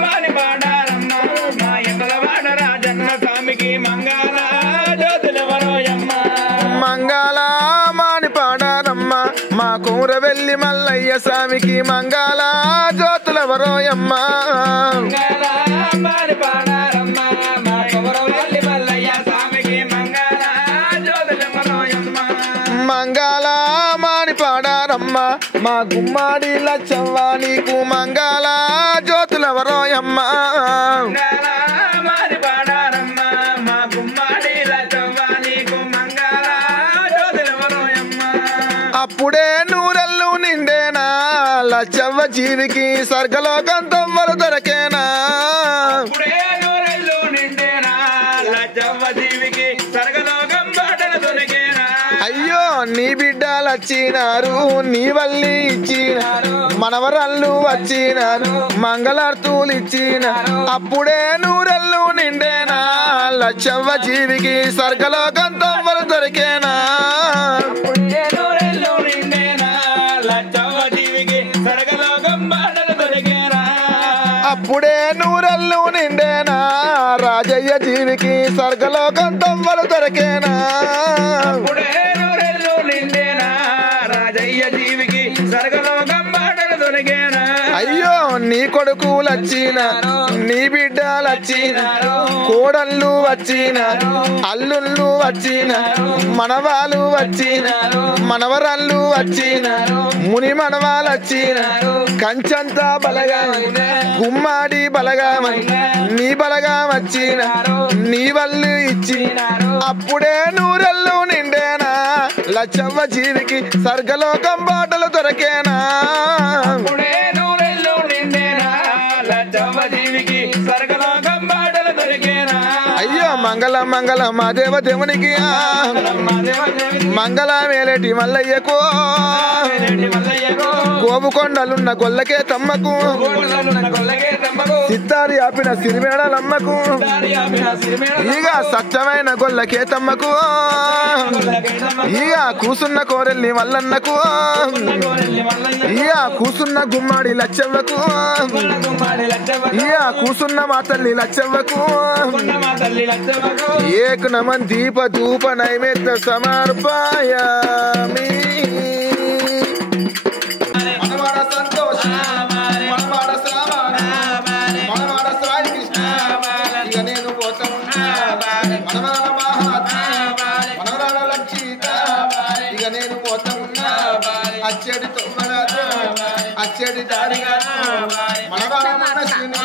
మాని పాడారమ్మ మా ఎండల వాడరా జన్మ స్వామికి మంగళ జ్యోతులెవరోయమ్మ మంగళ మాని పాడారమ్మ మా కూరవెల్లి మల్లయ్య స్వామికి మంగళ జ్యోతులెవరోయమ్మ మంగళ మాని పాడారమ్మ మా కూరవెల్లి మల్లయ్య స్వామికి మంగళ జ్యోతులెవరోయమ్మ మంగళ మాని పాడారమ్మ మా గుమ్మాడి లచ్చవ్వ నీకు మంగళ జ్యోతులెవరోయమ్మ మాని పాడారమ్మ మా గుమ్మాడి లచ్చవ్వ నీకు మంగళ జ్యోతులెవరోయమ్మ అప్పుడే నూరెళ్ళు నిండేనా లచ్చవ్వ జీవికి స్వర్గలోకం తవ్వలు దొరకేనా అప్పుడే నూరెళ్ళు నిండేనా లచ్చవ్వ జీవికి స్వర్గలోకం బాటలు దొరికేనా అయ్యో నీ బిడ్డలు వచ్చినారు నీ వల్లి ఇచ్చినారు మనవరళ్ళు వచ్చినారు మంగళార్తులు ఇచ్చినారు అప్పుడే నూరెళ్ళు నిండేనా లచ్చవ్వ జీవికి స్వర్గలోకం తవ్వలు దొరికేనా అప్పుడే నూరెళ్ళు నిండేనా లచ్చవ్వ జీవికి స్వర్గలోకం బాటలు దొరికేనా అప్పుడే నూరెళ్ళు నిండేనా రాజయ్య జీవికి స్వర్గలోకం తవ్వలు దొరికేనా అప్పుడే నూరెళ్ళు నిండేనా రాజయ్య జీవికి స్వర్గలోకం బాటలు దొరికేనా అయ్యో నీ కొడుకులు వచ్చినారు నీ బిడ్డలు వచ్చినారు కోడళ్ళు వచ్చినారు అల్లుళ్ళు వచ్చినారు మనవాళ్ళు వచ్చినారు మనవరాళ్ళు వచ్చినారు ముని మనవాళ్ళు వచ్చినారు కంచంతా బలగా గుమ్మాడి బలగా నీ బలగా వచ్చినారు నీ వల్లు ఇచ్చినారు అప్పుడే నూరెళ్ళు నిండేనా లచ్చవ్వ జీవికి స్వర్గలోకం బాటలు దొరకేనా అప్పుడే నూరెళ్ళు నిండేనా లచ్చవ్వ జీవికి స్వర్గలోకం బాటలు దొరికేనా అయ్యో మంగళ మంగళ మా దేవునికి మంగళ మేలేటి మల్లయ్యకు గోవుకొండలున్న గొల్లకే తమ్మకు సిద్ధారి ఆపిన సిరిమేడలమ్మకు ఇక సత్యమైన గొల్లకే తమ్మకు ఇక కూసున్న కోరెల్లి మల్లన్నకు ఇక కూసున్న గుమ్మాడి లచ్చవ్వకు ఇక కూసున్న మా తల్లి లచ్చవ్వకు ఏక నమన్ దీప ధూప నైవేద్య సమర్పయామి మనవాడ సంతోష మనవాడ శ్రావణ మనవాడ సాయి కృష్ణ ఇక నేను పోతున్నా మనవాడ మహాత్మ మనవరాడ లక్షిత ఇక నేను పోతున్నా అచ్చడి తొమ్మరాజు అచ్చడి దారిగా మనవాడ మనస్విని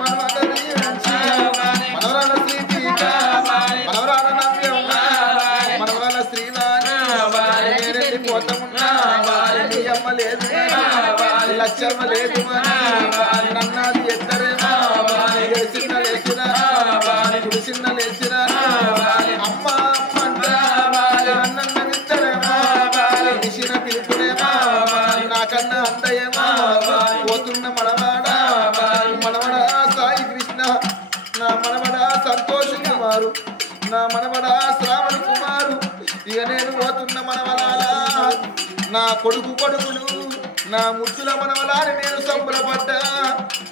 మనవాడ మనవరాల శ్రీపీఠ మనవరాల నవ్యమ్మ మనవరాల శ్రీవాణి నేనెళ్ళి పోతమున్నా నీ అమ్మ లేదు లచ్చమ్మ లేదు నన్నది ఎత్తరేమో లేచిన లేచినా కుడిసిన లేచినా అమ్మ అమ్మంట నన్న విత్తరేమో నిసిన పిలుపునేమో నాకన్నా అందయేమో పోతున్న మనవాడ మనవడ సాయి కృష్ణ నా మనవడ సంతోష్ కుమారు నా మనవడ శ్రావణ కుమారు ఇక నేను పోతున్న మనవలాల నా కొడుకులు నా ముద్దుల మనవలాని నేను సంబరపడ్డా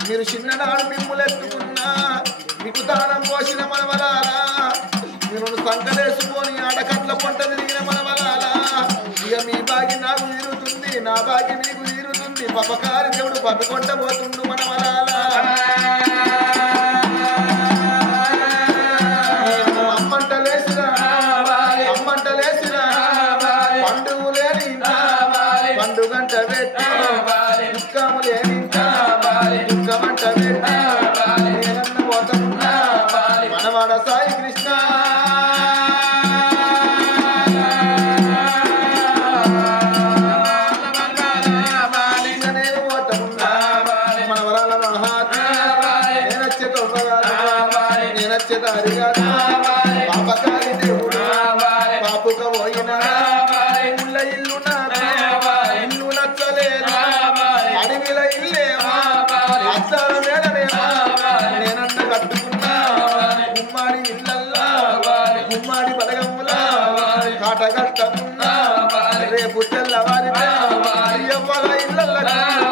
మీరు చిన్ననాడు మిమ్ములు ఎత్తుకున్నా మీకు దానం పోసిన మనవలాల మీరు సంకలేసుకొని ఆడకట్ల పంట తిరిగిన మనవలాల ఇక మీ బాగి నాకు తీరుతుంది నా బాగి మీకు తీరుతుంది పపకారి దేవుడు పట్టుకొంట పోతుండు మనవలాల పండుగంట పెట్టి దుఃఖము లేని దుఃఖమంట పెట్టి నేనన్న పోతున్నా మనవాడ సాయి కృష్ణ నేను పోతున్నా మనవరాల మహాత్మ నేనొచ్చే తొవ్వగారు నేనొచ్చే దారిగారు పాపకారి దేవుడు పాపుక పోయినా ఇల్లు ఇల్లు నచ్చలేదు అడవిల ఇల్లేమా అచ్చాల మేడనేమా నేనన్న కట్టుకున్నా గుమ్మాడి ఇళ్ళల్లా గుమ్మాడి బలగమ్ములా కాటగట్టమున్నా రేపు తెల్లవారి ఎవ్వల ఇళ్ళ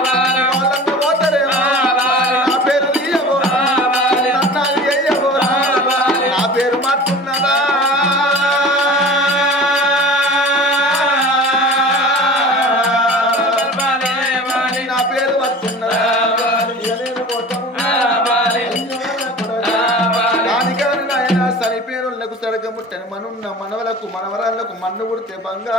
వాళ్ళ పుట్టరక ముట్టని మనున్న మనవలకు మనవరాళ్లకు మన్ను పుడితే బంగారు